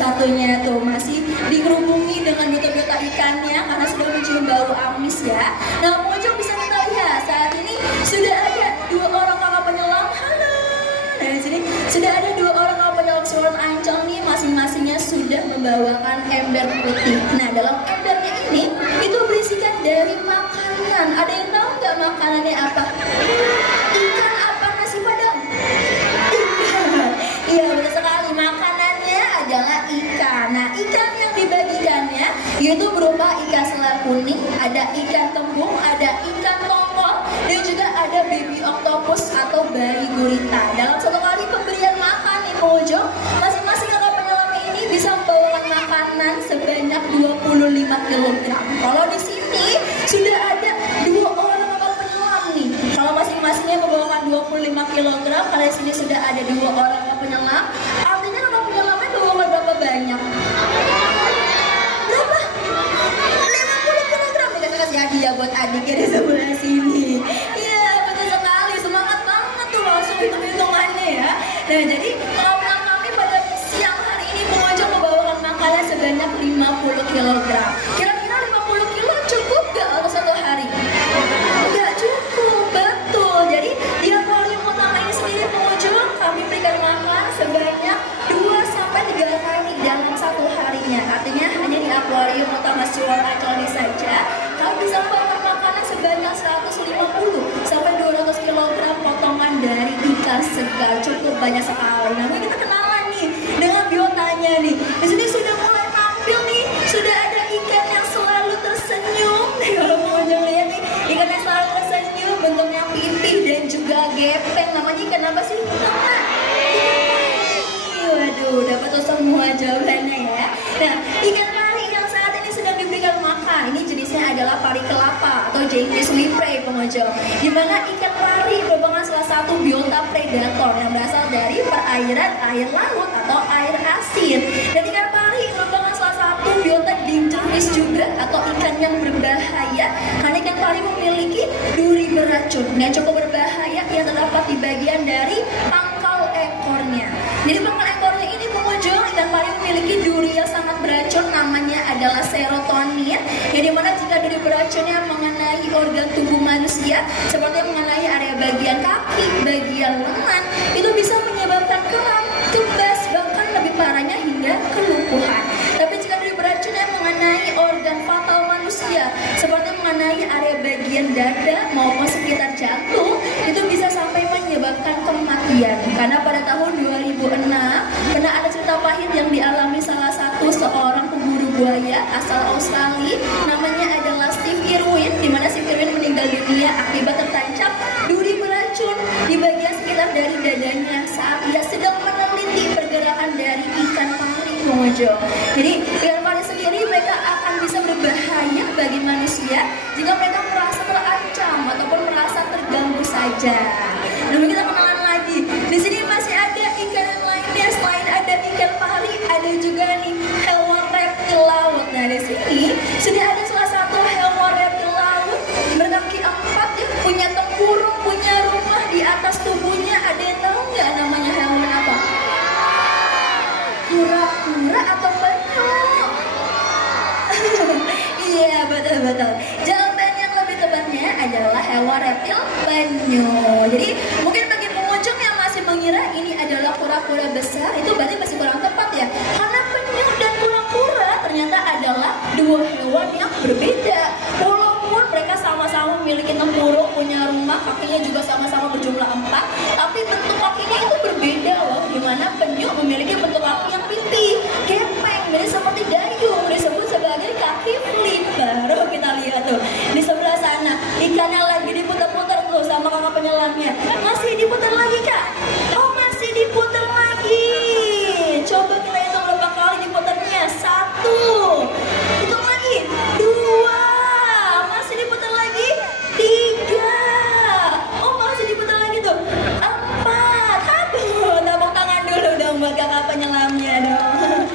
satu-satunya tuh masih dikerubungi dengan biota-biota ikannya karena sudah mencium bau amis ya. Nah, pengunjung bisa kita lihat saat ini sudah ada dua orang kakak penyelam. Halo. Nah, di sini sudah ada dua orang kakak penyelam Siwon Ancol nih, masing-masingnya sudah membawakan ember putih. Nah, dalam embernya ini itu berisikan dari makanan. Ada yang tahu nggak makanannya apa? Ikan apa, nasi padang? Ikan. Iya, betul sekali. Makanannya adalah ikan. Nah, ikan yang dibagikannya yaitu berupa ikan selar kuning, ada ikan tembung, ada ikan tongkol, dan juga ada baby octopus atau bayi gurita. Dalam satu kali pemberian makan nih pengunjung, masing-masing kakak penyelam ini bisa membawakan makanan sebanyak 25 kg. Kalau di sini sudah ada dua orang kakak penyelam nih. Kalau masing-masingnya membawakan 25 kg, karena di sini sudah ada dua orang kakak penyelam, artinya kakak penyelamnya membawakan berapa banyak? Berapa? 50 kg. Dikasih kasih hadiah buat adiknya di sebelah sini. Iya, betul sekali. Semangat banget tuh langsung hitung-hitungannya ya. Nah, jadi pengambilan kami pada siang hari ini pengunjung membawakan makanan sebanyak 50 kg. Kira-kira 50 kg cukup gak untuk satu hari? Gak cukup, betul. Jadi di akuarium utama ini sendiri pengunjung kami berikan makan sebanyak 2-3 kali dalam satu harinya. Artinya hanya di akuarium utama Siwon Ancol ini saja kami bisa membawakan makanan sebanyak 150-200 kg potongan dari ikan segar. Cukup banyak sekali. Nah, kita kenalan nih dengan biotanya nih. Di sini sudah mulai tampil nih. Sudah ada ikan yang selalu tersenyum. Nih, kalau pengunjung lihat nih, ikan yang selalu tersenyum, bentuknya pipih dan juga gepeng. Namanya ikan apa sih? Waduh, dapat tuh semua jawabannya ya. Nah, ikan pari yang saat ini sedang diberikan makan, ini jenisnya adalah pari kelapa atau Jengkis liprey pengunjung. Dimana ikan pari merupakan salah satu biota predator yang berasal dari perairan air laut atau air asin. Dan ikan pari merupakan salah satu biota dangerous juga atau ikan yang berbahaya karena ikan pari memiliki duri beracun yang cukup berbahaya yang terdapat di bagian dari pangkal ekornya. Jadi pangkal ekornya ini pengunjung ikan pari memiliki duri yang sangat beracun, namanya adalah serotonin, yang dimana jika duri beracunnya mengenai organ tubuh manusia seperti mengenai area bagian kaki, bagian lengan, itu bisa menyebabkan kram, kebas, bahkan lebih parahnya hingga kelumpuhan. Tapi jika duri beracunnya mengenai organ fatal manusia seperti mengenai area bagian dada maupun sekitar jantung, itu bisa sampai menyebabkan kematian. Karena pada tahun 2006 pernah ada cerita pahit yang dialami salah satu seorang pemburu buaya asal Australia, namanya adalah Steve Irwin, di mana Steve Irwin meninggal dunia akibat tertancap duri beracun di bagian sekitar dari dadanya saat ia sedang meneliti pergerakan dari ikan pari pengunjung. Jadi ikan pari sendiri mereka akan bisa berbahaya bagi manusia jika mereka merasa terancam ataupun merasa terganggu saja. Namun kita kenalan lagi. Di sini masih ada ikan yang lainnya selain ada ikan pari, ada juga nih hewan reptil laut. Nah, di sini sudah ada salah satu hewan reptil laut berkaki 4 ya, punya tempurung, punya rumah di atas tubuhnya. Ada yang tahu nggak namanya hewan apa? Kura-kura atau penyu? Iya, betul-betul. Jawaban yang lebih tepatnya adalah hewan reptil penyu. Jadi mungkin bagi pengunjung yang masih mengira ini adalah kura-kura besar, itu berarti masih kurang tepat ya. Karena penyu dan kura-kura ternyata adalah dua hewan yang berbeda. Walaupun mereka sama-sama memiliki tempurung, punya rumah, kakinya juga sama-sama berjumlah 4, tapi bentuk kakinya itu berbeda loh. Dimana penyu memiliki bentuk kaki yang pipih, gepeng, jadi seperti dayung, disebut sebagai kaki flip. Baru kita lihat tuh di sebelah sana ikannya lagi diputar-putar tuh sama kakak penyelamnya. Masih diputar lagi kak? Oh, masih diputar lagi. Coba kita hitung berapa kali diputarnya. 1, hitung lagi. 2, masih diputar lagi. 3, oh masih diputar lagi tuh. 4, aduh, tepuk tangan dulu dong buat kakak penyelamnya dong.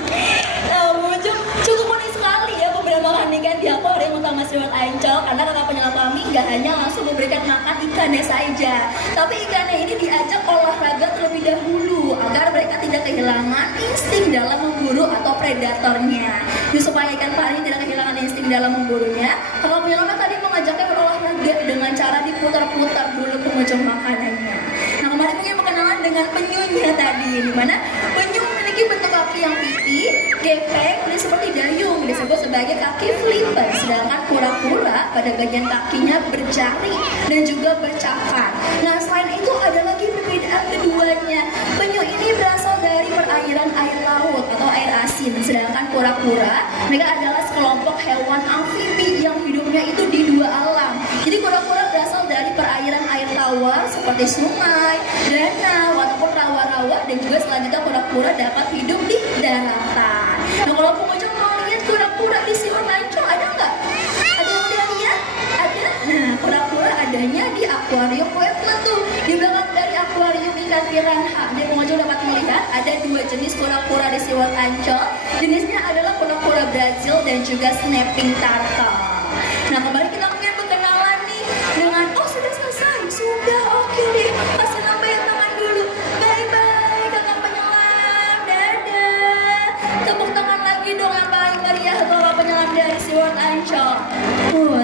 Cukup unik sekali ya beberapa ikan di akuarium utama Siwon Ancol, karena kakak penyelam kami nggak hanya langsung memberikan makan ikannya saja, tapi ikannya ini diajak olahraga terlebih dahulu agar mereka tidak kehilangan insting dalam memburu atau predatornya. Jadi supaya ikan pari tidak kehilangan insting dalam memburunya, kakak penyelam tadi mengajaknya berolahraga dengan cara diputar-putar dulu penghujung makanannya. Nah, kemarin mungkin perkenalan dengan penyunya tadi, di mana penyu memiliki bentuk kaki yang pipi, gepeng, dan seperti dayung disebut sebagai kaki flipper. Sedangkan kura-kura pada bagian kakinya berjari dan juga bercakar. Nah, selain itu ada lagi perbedaan keduanya. Penyu ini berasal dari perairan air laut atau air asin, sedangkan kura-kura mereka adalah sekelompok hewan amfibi yang hidupnya itu di dua alam. Jadi kura-kura berasal dari perairan air tawar seperti sungai, danau ataupun rawa-rawa, dan juga selanjutnya kura-kura dapat hidup di daratan. Nah, kalau pengunjung mau lihat kura-kura di Siwon Ancol ada nggak? Ada yang udah lihat? Ada. Nah, kura-kura adanya di akuarium Wetland tuh, di belakang dari akuarium ikan piranha. Jadi pengunjung dapat melihat ada dua jenis kura-kura di Siwon Ancol. Jenisnya adalah kura-kura Brazil dan juga snapping turtle. Nah, kembali kita mungkin berkenalan nih dengan, oh sudah selesai, sudah, oke deh, kasih nambahin tangan dulu. Bye-bye kakak penyelam, dadah. Tepuk tangan lagi dong yang paling meriah kakak penyelam dari Siwon Ancol.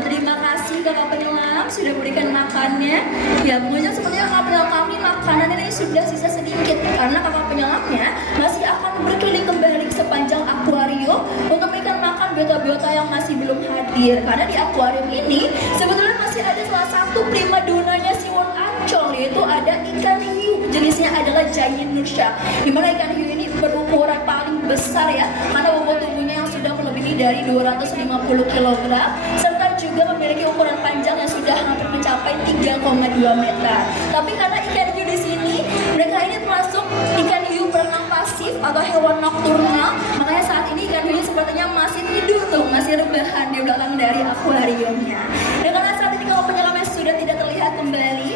Terima kasih kakak penyelam sudah berikan makannya. Ya, pengunjung sepertinya kakak penyelam kami makanan ini sudah sisa sedikit, karena kakak penyelamnya masih akan berkeliling kembali sepanjang akuarium untuk memberikan makan biota-biota yang masih belum hadir. Karena di akuarium ini sebetulnya masih ada salah satu primadonanya Siwon Ancol, yaitu ada ikan hiu. Jenisnya adalah giant nursia, dimana ikan hiu ini berukuran paling besar ya, karena bobot tubuhnya yang sudah melebihi dari 250 kg, serta juga memiliki ukuran panjang yang sudah hampir mencapai 3,2 meter. Tapi karena ikan hiu di sini, mereka ini termasuk ikan hiu berenang pasif atau hewan nokturnal, makanya saat ini ikan hiu sepertinya masih tidur tuh, masih rebahan di belakang dari akuariumnya. Dan karena saat ini kalau penyelamnya sudah tidak terlihat kembali,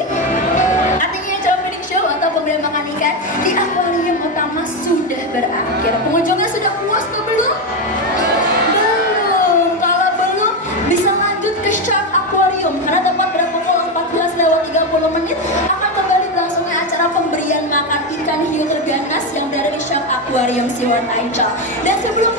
artinya acara feeding show atau pemberian makan ikan di akuarium utama sudah berakhir. Pengunjungnya sudah puas tuh belum? Belum. Kalau belum, bisa lanjut ke Shark Aquarium, karena tepat pada pukul 14:30 akan kembali berlangsungnya acara pemberian makan ikan hiu terganas yang berada di Shark Aquarium Siwon Ancol. Dan sebelum